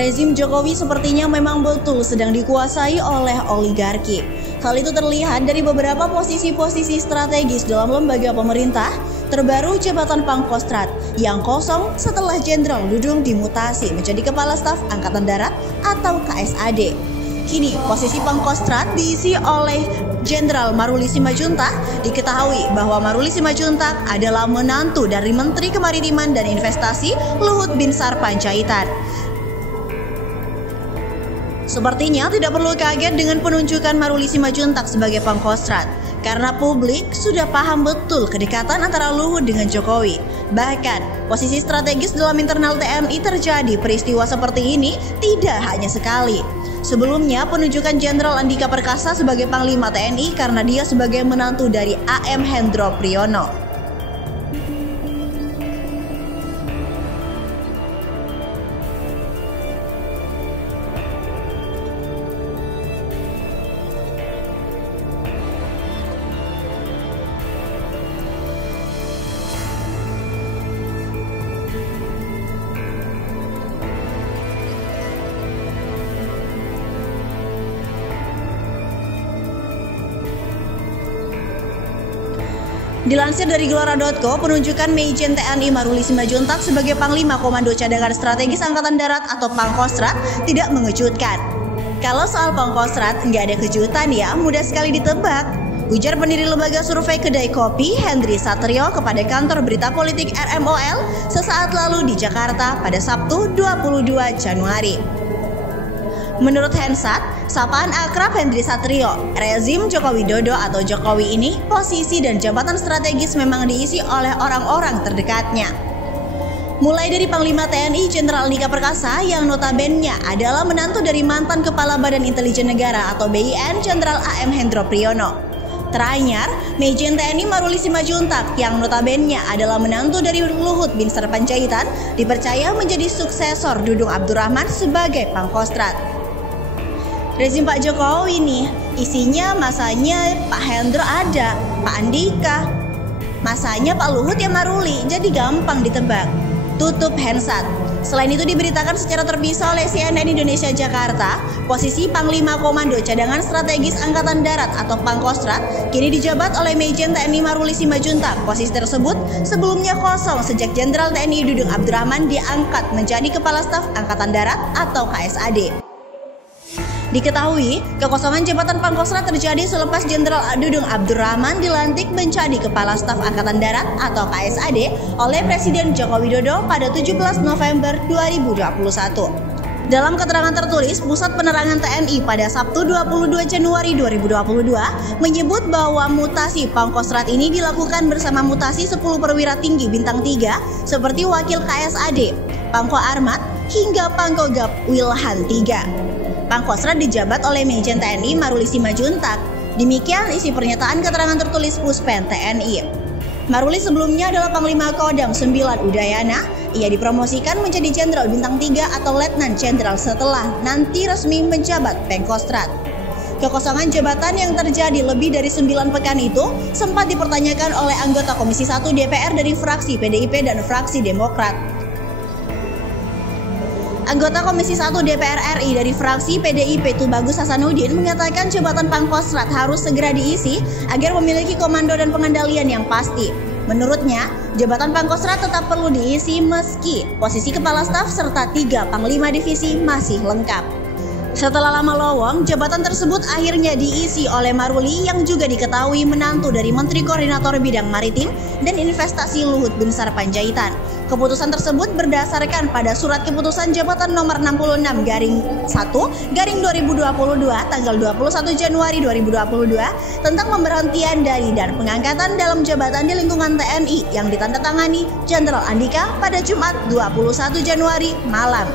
rezim Jokowi sepertinya memang betul sedang dikuasai oleh oligarki. Hal itu terlihat dari beberapa posisi-posisi strategis dalam lembaga pemerintah, terbaru jabatan Pangkostrat yang kosong setelah Jenderal Dudung dimutasi menjadi Kepala Staf Angkatan Darat atau KSAD. Kini posisi Pangkostrat diisi oleh Jenderal Maruli Simanjuntak. Diketahui bahwa Maruli Simanjuntak adalah menantu dari Menteri Kemaritiman dan Investasi Luhut Binsar Panjaitan. Sepertinya tidak perlu kaget dengan penunjukan Maruli Simanjuntak sebagai Pangkostrat, karena publik sudah paham betul kedekatan antara Luhut dengan Jokowi. Bahkan, posisi strategis dalam internal TNI terjadi peristiwa seperti ini tidak hanya sekali. Sebelumnya, penunjukan Jenderal Andika Perkasa sebagai Panglima TNI karena dia sebagai menantu dari AM Hendro Priyono. Dilansir dari Gelora.co, penunjukan Meijen TNI Maruli Simanjuntak sebagai Panglima Komando Cadangan Strategis Angkatan Darat atau Pangkostrat tidak mengejutkan. Kalau soal Pangkostrat nggak ada kejutan ya, mudah sekali ditebak. Ujar pendiri lembaga survei kedai kopi Hendri Satrio kepada kantor berita politik RMOL sesaat lalu di Jakarta pada Sabtu 22 Januari. Menurut Hensat, sapaan akrab Hendri Satrio, rezim Joko Widodo atau Jokowi ini posisi dan jabatan strategis memang diisi oleh orang-orang terdekatnya. Mulai dari Panglima TNI Jenderal Andika Perkasa yang notabene adalah menantu dari mantan Kepala Badan Intelijen Negara atau BIN Jenderal AM Hendro Priyono. Teranyar, Meijen TNI Maruli Simanjuntak yang notabene adalah menantu dari Luhut Binsar Panjaitan dipercaya menjadi suksesor Dudung Abdurrahman sebagai Pangkostrat. Rezim Pak Jokowi nih, isinya masanya Pak Hendro ada, Pak Andika, masanya Pak Luhut ya Maruli, jadi gampang ditebak. Tutup Hensat. Selain itu diberitakan secara terpisah oleh CNN Indonesia Jakarta, posisi Panglima Komando Cadangan Strategis Angkatan Darat atau Pangkostrat kini dijabat oleh Meijen TNI Maruli Simanjuntak. Posisi tersebut sebelumnya kosong sejak Jenderal TNI Dudung Abdurrahman diangkat menjadi Kepala Staf Angkatan Darat atau KSAD. Diketahui, kekosongan jabatan Pangkostrat terjadi selepas Jenderal Dudung Abdurrahman dilantik menjadi Kepala Staf Angkatan Darat atau KSAD oleh Presiden Joko Widodo pada 17 November 2021. Dalam keterangan tertulis, Pusat Penerangan TNI pada Sabtu 22 Januari 2022 menyebut bahwa mutasi Pangkostrat ini dilakukan bersama mutasi 10 perwira tinggi bintang 3 seperti Wakil KSAD, Pangko Armat, hingga Pangkogap Wilhan 3. Pangkostrat dijabat oleh Meijen TNI Maruli Simanjuntak. Demikian isi pernyataan keterangan tertulis Puspen TNI. Maruli sebelumnya adalah Panglima Kodam 9 Udayana. Ia dipromosikan menjadi Jenderal Bintang 3 atau Letnan Jenderal setelah nanti resmi menjabat Pangkostrat. Kekosongan jabatan yang terjadi lebih dari 9 pekan itu sempat dipertanyakan oleh anggota Komisi 1 DPR dari fraksi PDIP dan fraksi Demokrat. Anggota Komisi 1 DPR RI dari fraksi PDIP Tubagus Hasanuddin mengatakan jabatan Pangkostrat harus segera diisi agar memiliki komando dan pengendalian yang pasti. Menurutnya, jabatan Pangkostrat tetap perlu diisi meski posisi Kepala Staf serta 3 Panglima Divisi masih lengkap. Setelah lama lowong, jabatan tersebut akhirnya diisi oleh Maruli yang juga diketahui menantu dari Menteri Koordinator Bidang Maritim dan Investasi Luhut Binsar Panjaitan. Keputusan tersebut berdasarkan pada Surat Keputusan Jabatan Nomor 66/1/2022 tanggal 21 Januari 2022 tentang pemberhentian dari dan pengangkatan dalam jabatan di lingkungan TNI yang ditandatangani Jenderal Andika pada Jumat 21 Januari malam.